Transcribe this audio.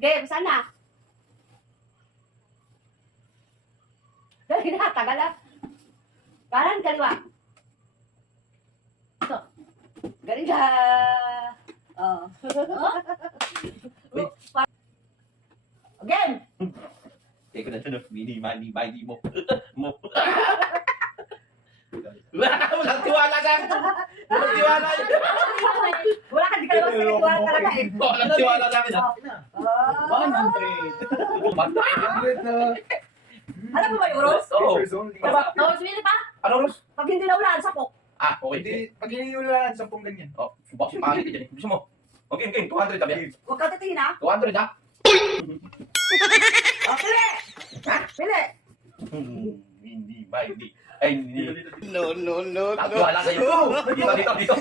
Game, sana. Dali na, tagal na. Kanan, kaliwa. Ito. Galing ka. Oh. Game! Teka na siya, no? Mini, mo. Walang tiwala ka! Walang tiwala yun! Wala ka, di ka naman pinitiwala talaga eh. Walang tiwala lang yun. Oh. 100 na. Alam mo ba yung rules? Oo. Papers only. Oh, sumili pa. Ano, Ros? Pag hindi na ulan, sapok. Ah, okay. Hindi, pag hinihulaan, 10 ganyan. Oh, boss, pangit ka dyan eh. Gusto mo? Okay, 200 tabi. Huwag ka titingin ha. 200 ha? Oh, pili! Pili! Hindi ba, hindi. Ay, hindi. No, no, no, no. Wala kayo. Dito.